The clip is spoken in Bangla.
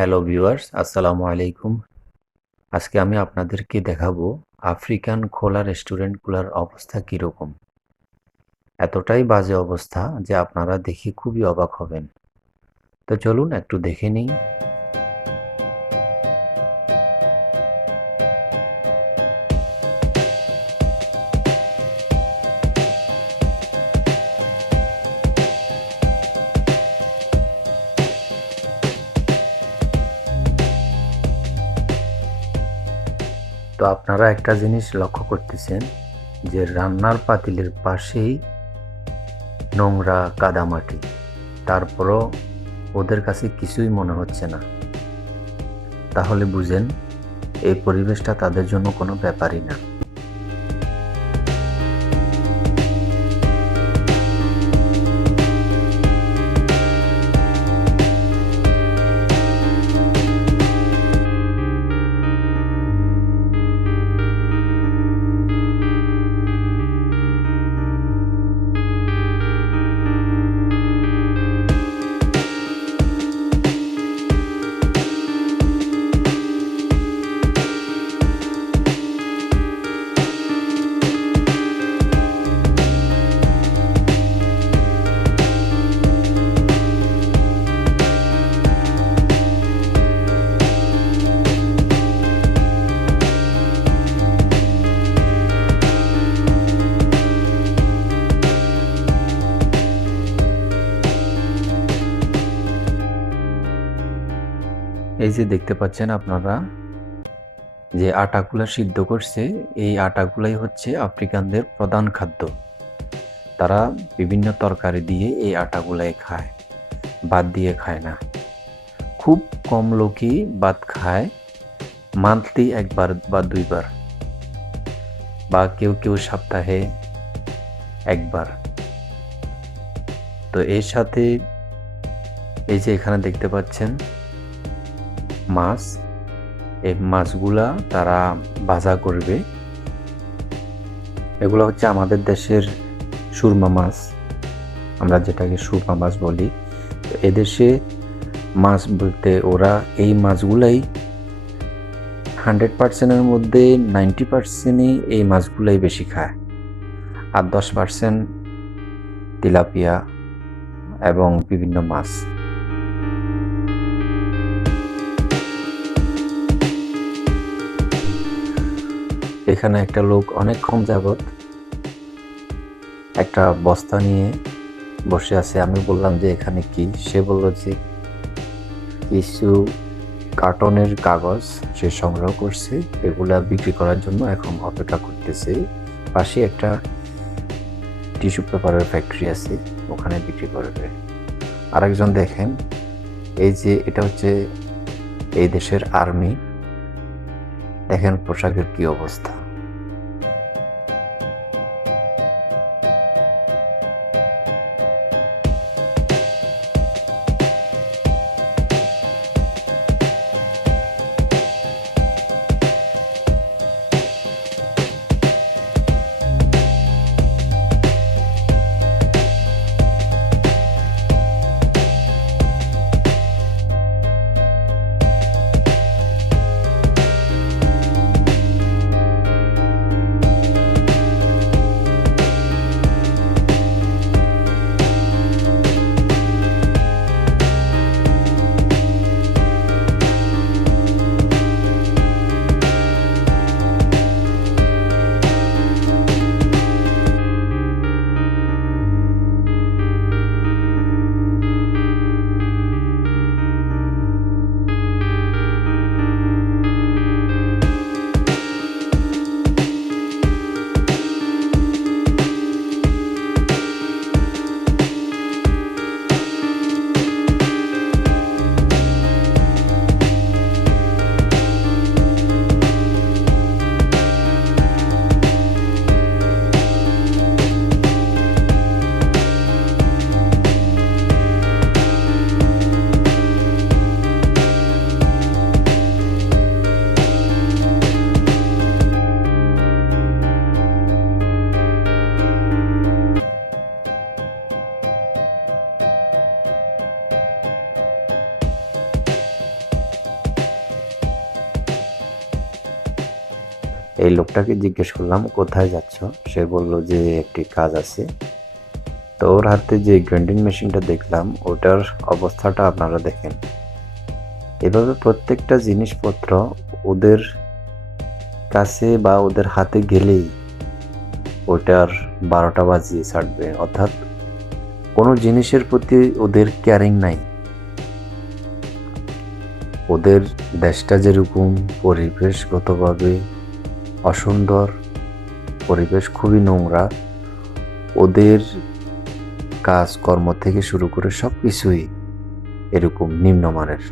হ্যালো ভিউয়ার্স, আসসালামু আলাইকুম। আজকে আমি আপনাদেরকে দেখাবো আফ্রিকান খোলা রেস্টুরেন্টগুলোর অবস্থা কীরকম। এতটাই বাজে অবস্থা যে আপনারা দেখে খুবই অবাক হবেন। তো চলুন একটু দেখে নিই। তো আপনারা একটা জিনিস লক্ষ্য করতেছেন যে রান্নার পাতিলের পাশেই নোংরা কাদামাটি, তারপরও ওদের কাছে কিছুই মনে হচ্ছে না। তাহলে বুঝেন এই পরিবেশটা তাদের জন্য কোনো ব্যাপারই না। এই যে দেখতে পাচ্ছেন আপনারা যে আটাগুলা সিদ্ধ করছে, এই আটাগুলাই হচ্ছে আফ্রিকানদের প্রধান খাদ্য। তারা বিভিন্ন তরকারি দিয়ে এই আটাগুলাই খায়, ভাত দিয়ে খায় না। খুব কম লোকই ভাত খায়, মান্থলি একবার বা দুইবার, বা কেউ কেউ সপ্তাহে একবার। তো এর সাথে এই যে এখানে দেখতে পাচ্ছেন মাছ, এই মাছগুলা তারা ভাজা করবে। এগুলো হচ্ছে আমাদের দেশের সুরমা মাছ, আমরা যেটাকে সুরমা মাছ বলি। এদেশে মাছ বলতে ওরা এই মাছগুলাই 100%-এর মধ্যে 90%ই এই মাছগুলাই বেশি খায়, আর 10% তেলাপিয়া এবং বিভিন্ন মাছ। এখানে একটা লোক অনেকক্ষণ যাবৎ একটা বস্তা নিয়ে বসে আছে। আমি বললাম যে এখানে কি, সে বলল যে কিছু কার্টনের কাগজ সে সংগ্রহ করছে, এগুলা বিক্রি করার জন্য এখন অপেক্ষা করতেছে। পাশে একটা টিস্যু পেপারের ফ্যাক্টরি আছে, ওখানে বিক্রি করবে। আরেকজন দেখেন, এই যে এটা হচ্ছে এই দেশের আর্মি, দেখেন পোশাকের কি অবস্থা। এই লোকটাকে জিজ্ঞেস করলাম কোথায় যাচ্ছ, সে বলল যে একটি কাজ আছে। তো ওর হাতে যে গ্রাইন্ডিং মেশিনটা দেখলাম ওটার অবস্থাটা আপনারা দেখেন। এভাবে প্রত্যেকটা জিনিসপত্র ওদের কাছে বা ওদের হাতে গেলেই ওটার 12টা বাজিয়ে ছাড়বে, অর্থাৎ কোনো জিনিসের প্রতি ওদের কেয়ারিং নাই। ওদের দেশটা যেরকম পরিবেশগতভাবে অসুন্দর, পরিবেশ খুবই নোংরা, ওদের কাজকর্ম থেকে শুরু করে সব কিছুই এরকম নিম্নমানের।